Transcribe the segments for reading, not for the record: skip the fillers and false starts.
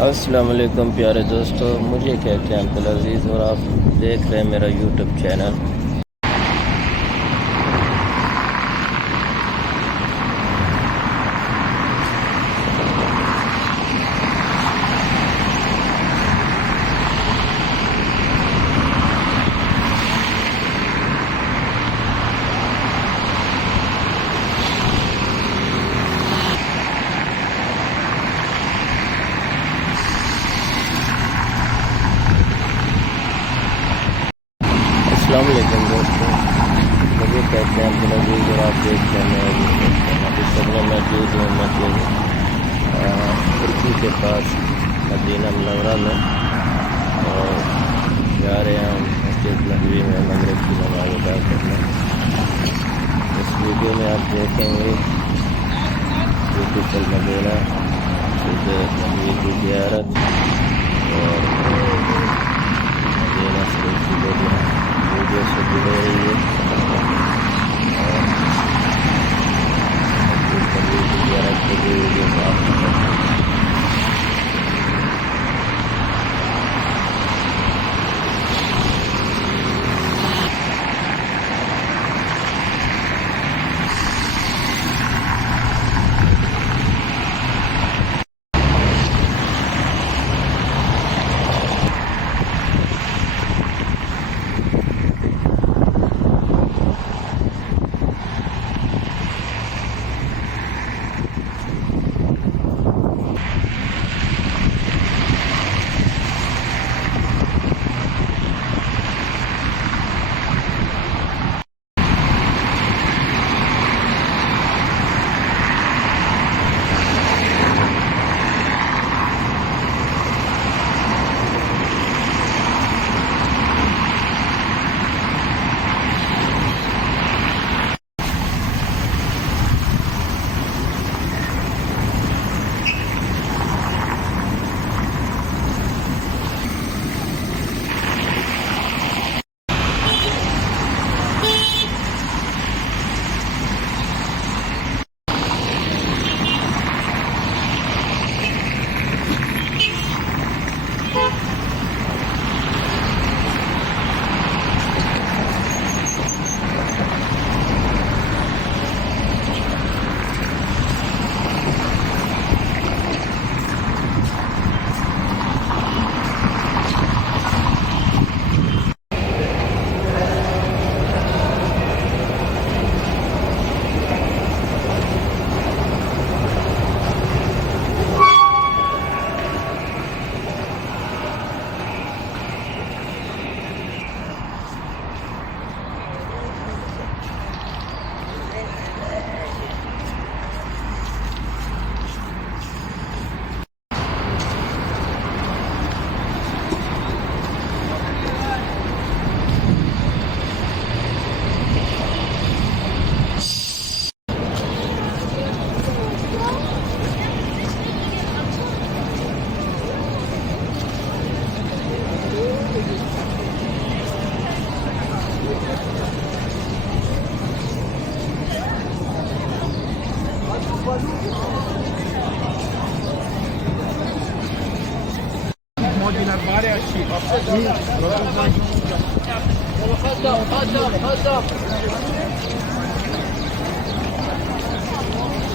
अस्सलाम वालेकुम प्यारे दोस्तों, मुझे कहते हैं अब्दुल अज़ीज़ और आप देख रहे हैं मेरा यूट्यूब चैनल। अस्सलाम वालेकुम दोस्तों, मुझे कहते हैं अब्दुल अज़ीज़ और आप देख रहे हैं मेरा यूट्यूब चैनल। इस समय मौजूद हूँ मस्जिद तुर्की के पास मदीना मुनव्वरा में और जा रहे हैं हम मस्जिद नबवी में मगरिब की नमाज़ अदा करने। इस वीडियो में आप देखेंगे ब्यूटीफुल मदीना, नबवी की ज़ियारत और मदीना शरीफ की वीडियो से जुड़े रहिए और नबवी की ज़ियारत के लिए वीडियो को आप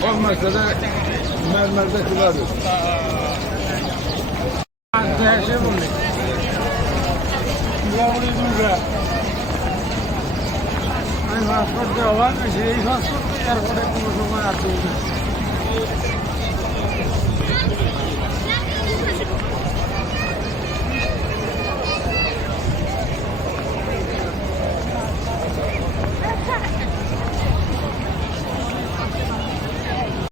olmazsa da mermerde kılarız. Her şey bu. Yavru duruyor. Ay, pasport var mı? Şey, pasport var. Orada konuşma yapıyoruz.